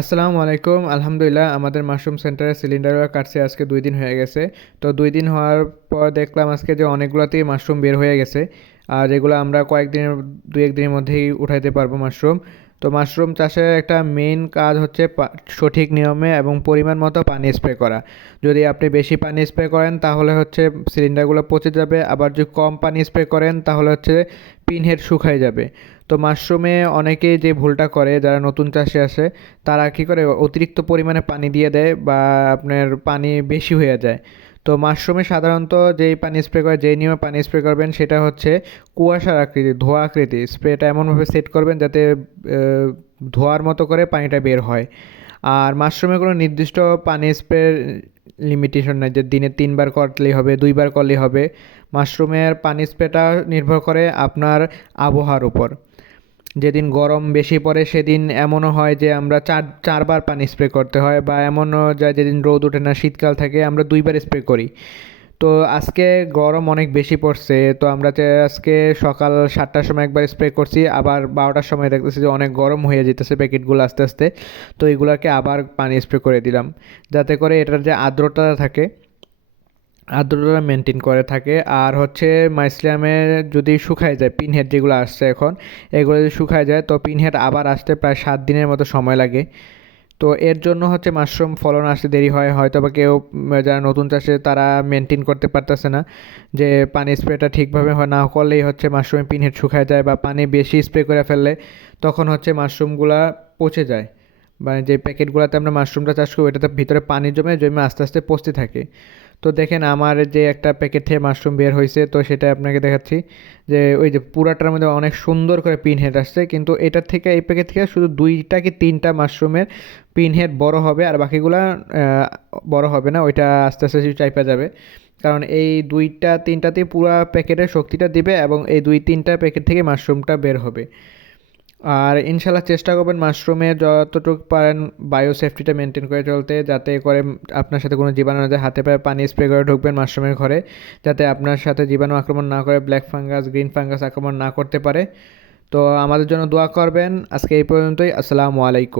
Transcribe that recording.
আসসালামু আলাইকুম। আলহামদুলিল্লাহ, আমাদের মাশরুম সেন্টারে সিলিন্ডার কাটছে আজকে 2 দিন হয়ে গেছে। তো 2 দিন হওয়ার পর দেখলাম আজকে যে অনেকগুলোতেই মাশরুম বের হয়ে গেছে। আর এগুলো আমরা কয়েকদিনের 2-1 দিনের মধ্যেই উঠাইতে পারবো মাশরুম। তো মাশরুম চাষের একটা মেইন কাজ হচ্ছে সঠিক নিয়মে এবং পরিমাণ মতো পানি স্প্রে করা। যদি আপনি বেশি পানি স্প্রে করেন তাহলে হচ্ছে সিলিন্ডারগুলো পচে যাবে, আবার যদি কম পানি স্প্রে করেন তাহলে হচ্ছে পিনহেড শুকায় যাবে। তো মাশরুমে অনেকেই যে ভুলটা করে, যারা নতুন চাষে আসে, তারা কী করে অতিরিক্ত পরিমাণে পানি দিয়ে দেয় বা আপনার পানি বেশি হয়ে যায়। তো মাশরুমে সাধারণত যেই পানি স্প্রে করে, যেই নিয়মে পানি স্প্রে করবেন সেটা হচ্ছে কুয়াশার আকৃতি, ধোঁয়া আকৃতি স্প্রেটা এমনভাবে সেট করবেন যাতে ধোঁয়ার মতো করে পানিটা বের হয়। আর মাশরুমে কোনো নির্দিষ্ট পানি স্প্রে লিমিটেশন নাই যে দিনে 3 বার করলেই হবে, 2 বার করলেই হবে। মাশরুমের পানি স্প্রেটা নির্ভর করে আপনার আবহাওয়ার উপর। যেদিন গরম বেশি পড়ে সেদিন এমনও হয় যে আমরা চারবার পানি স্প্রে করতে হয়, বা এমনও যায় যেদিন রোদ ওঠে না, শীতকাল থাকে, আমরা 2বার স্প্রে করি। তো আজকে গরম অনেক বেশি পড়ছে, তো আমরা যে আজকে সকাল 7টার সময় একবার স্প্রে করছি, আবার 12টার সময় দেখতেছি যে অনেক গরম হয়ে যেতেছে প্যাকেটগুলো আস্তে আস্তে। তো এগুলোকে আবার পানি স্প্রে করে দিলাম, যাতে করে এটার যে আর্দ্রতা থাকে, আর্দ্রতা মেনটেন করে থাকে। আর হচ্ছে মাইসিলিয়ামে যদি শুকায় যায়, পিনহেড যেগুলো আসছে এখন, এগুলো যদি শুকায় যায় তো পিনহেড আবার আসতে প্রায় 7 দিনের মতো সময় লাগে। তো এর জন্য হচ্ছে মাশরুম ফলন আসতে দেরি হয়, হয়তো বা কেউ যারা নতুন চাষে তারা মেনটেন করতে পারতেছে না, যে পানি স্প্রেটা ঠিকভাবে না করলেই হচ্ছে মাশরুমের পিনহেড শুকায় যায়, বা পানি বেশি স্প্রে করে ফেললে তখন হচ্ছে মাশরুমগুলা পচে যায়। মানে যে প্যাকেটগুলোতে আমরা মাশরুমটা চাষ করি ওটাতে ভিতরে পানি জমে জমে আস্তে আস্তে পচতে থাকে। তো দেখেন আমার যে একটা প্যাকেট থেকে মাশরুম বের হয়েছে, তো সেটা আপনাকে দেখাচ্ছি। যে ওই যে পুরাটার মধ্যে অনেক সুন্দর করে পিন হেড আসছে, কিন্তু এটার থেকে, এই প্যাকেট থেকে শুধু 2টা কি 3টা মাশরুমের পিন হেড বড় হবে, আর বাকিগুলা বড় হবে না। ওইটা আস্তে আস্তে চাইপা যাবে, কারণ এই 2-3টাতেই পুরা প্যাকেটের শক্তিটা দিবে, এবং এই 2-3টা প্যাকেট থেকে মাশরুমটা বের হবে। আর ইনশাল্লাহ চেষ্টা করবেন মাশরুমে যতটুকু পারেন বায়ো সেফটিটা মেনটেন করে চলতে, যাতে করে আপনার সাথে কোনো জীবাণু না যায়। হাতে পায়ে পানি স্প্রে করে ঢুকবেন মাশরুমের ঘরে, যাতে আপনার সাথে জীবাণু আক্রমণ না করে, ব্ল্যাক ফাঙ্গাস, গ্রিন ফাঙ্গাস আক্রমণ না করতে পারে। তো আমাদের জন্য দোয়া করবেন। আজকে এই পর্যন্তই। আসসালামু আলাইকুম।